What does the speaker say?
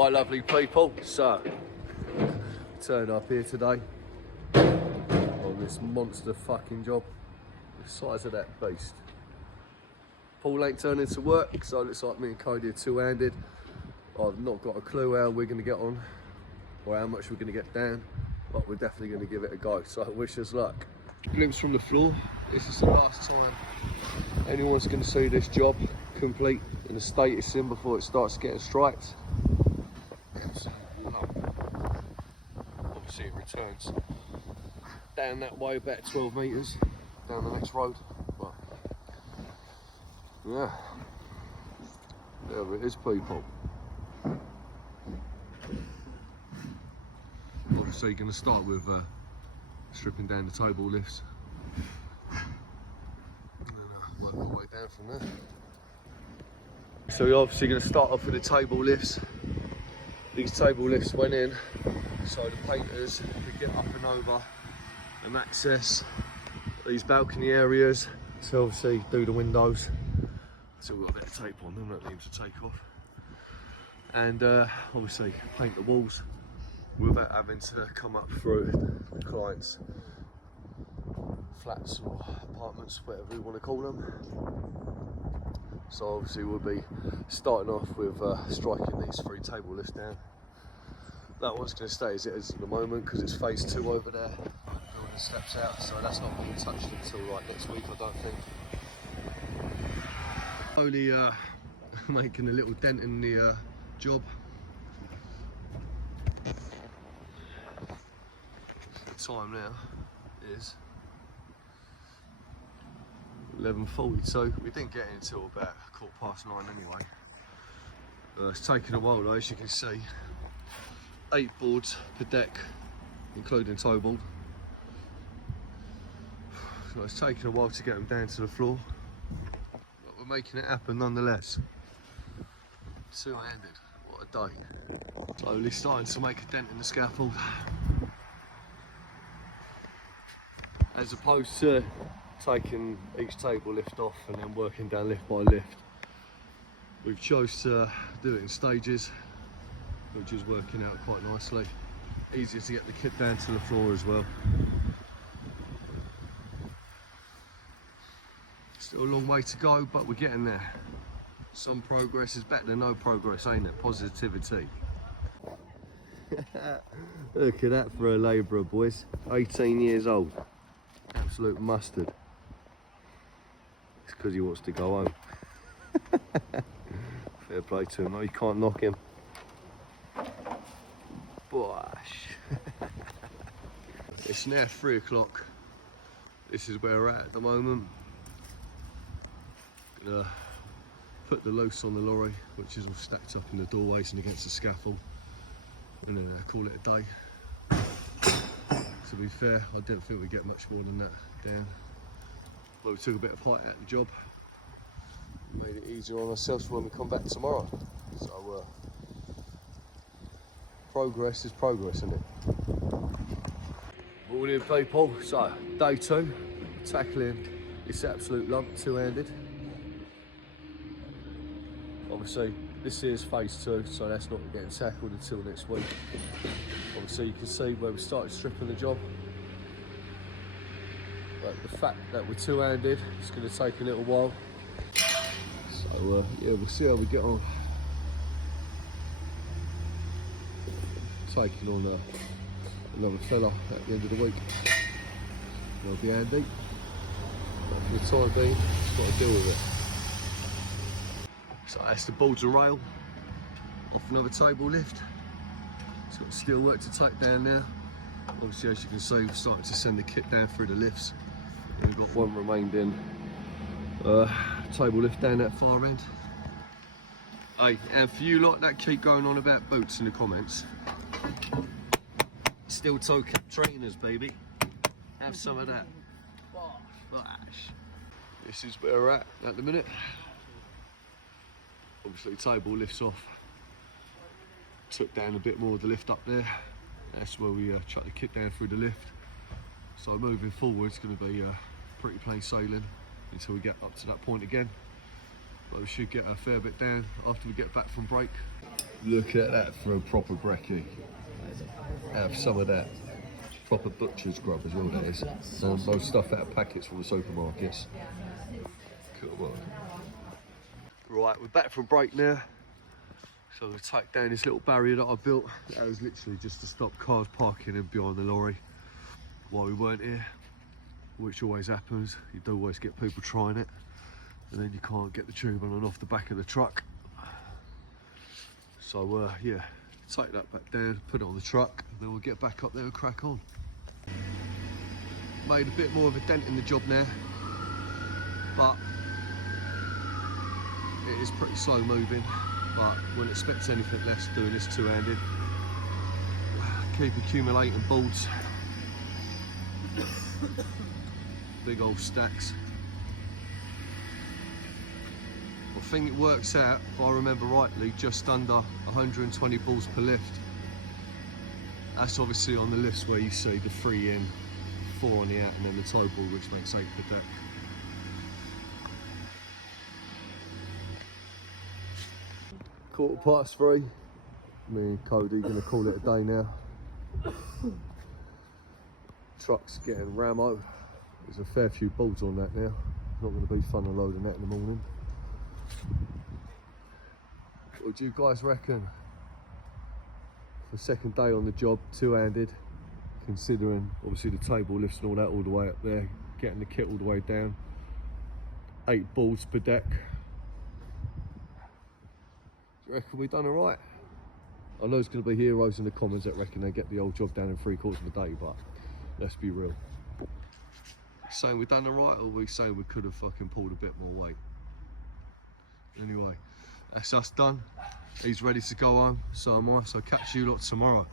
my lovely people. So, turn up here today on this monster fucking job. The size of that beast. Paul ain't turning to work, so it looks like me and Cody are two-handed. I've not got a clue how we're going to get on or how much we're going to get down, but we're definitely going to give it a go, so wish us luck. Glimpse from the floor. This is the last time anyone's going to see this job complete in the state it's in before it starts getting striped. Obviously it returns down that way about 12 metres down the next road, but yeah, there it is, people. Obviously you're going to start with stripping down the table lifts and then work our way down from there. So we're obviously going to start off with the table lifts. These table lifts went in so the painters could get up and over and access these balcony areas to obviously do the windows. So we've got a bit of tape on them, don't need to take off. And obviously paint the walls without having to come up through the clients' flats or apartments, whatever you want to call them. So obviously we'll be starting off with striking these 3 table lifts down. That one's going to stay as it is at the moment because it's phase 2 over there, building the steps out, so that's not being touched until like next week, I don't think. Only making a little dent in the job. The time now is 11:40, so we didn't get in until about 9:15 anyway. It's taken a while though, as you can see. 8 boards per deck, including toe board. So it's taken a while to get them down to the floor, but we're making it happen nonetheless. Two-handed, what a day. Slowly starting to make a dent in the scaffold. As opposed to taking each table lift off and then working down lift by lift, we've chose to do it in stages, which is working out quite nicely. Easier to get the kit down to the floor as well. Still a long way to go, but we're getting there. Some progress is better than no progress, ain't it? Positivity. Look at that for a labourer, boys. 18 years old. Absolute mustard. It's because he wants to go home. Fair play to him though, you can't knock him. Bosh. It's now 3 o'clock. This is where we're at the moment. Gonna put the loose on the lorry, which is all stacked up in the doorways and against the scaffold, and then call it a day. To be fair, I didn't think we'd get much more than that down, but we took a bit of height out of the job, made it easier on ourselves when we come back tomorrow. So progress is progress, isn't it? Morning people, so day 2, tackling this absolute lump two-handed. Obviously this is phase 2, so that's not getting tackled until next week. Obviously you can see where we started stripping the job, but the fact that we're two-handed, it's going to take a little while. So yeah, we'll see how we get on. Taking on another fella at the end of the week. That'll be handy. But for the time being, just got to deal with it. So that's the boards and rail off another table lift. It's got steel work to take down now. Obviously, as you can see, we're starting to send the kit down through the lifts. And we've got one remained in table lift down that far end. Hey, and for you lot that keep going on about boots in the comments, steel toe cap trainers, baby. Have some of that. Bosh. This is where we're at the minute. Obviously table lifts off. Took down a bit more of the lift up there. That's where we chuck the kit down through the lift. So moving forward it's going to be pretty plain sailing until we get up to that point again. But we should get a fair bit down after we get back from break. Look at that for a proper brekkie. Have some of that. Proper butcher's grub as well, that is. Most stuff out of packets from the supermarkets. Cool work. Right, we're back from break now. So I'm going to take down this little barrier that I built. That was literally just to stop cars parking in behind the lorry while we weren't here, which always happens. You do always get people trying it, and then you can't get the tube on and off the back of the truck. So yeah, take that back down, put it on the truck, and then we'll get back up there and crack on. Made a bit more of a dent in the job now, but it is pretty slow moving, but wouldn't expect anything less doing this two-handed. Keep accumulating boards. Big old stacks. I think it works out, if I remember rightly, just under 120 balls per lift. That's obviously on the lifts where you see the 3 in, 4 on the out, and then the toe ball, which makes 8 per deck. (3:15). Me and Cody gonna call it a day now. Truck's getting ramo. There's a fair few bolts on that now. Not gonna be fun unloading that in the morning. What do you guys reckon? For second day on the job, two-handed, considering obviously the table lifts and all that all the way up there, getting the kit all the way down. 8 balls per deck. Do you reckon we've done alright? I know there's going to be heroes in the comments that reckon they get the old job done in 3/4 of a day, but let's be real. Saying we've done alright, or are we saying we could have fucking pulled a bit more weight? Anyway, that's us done. He's ready to go home, so am I, so catch you lot tomorrow.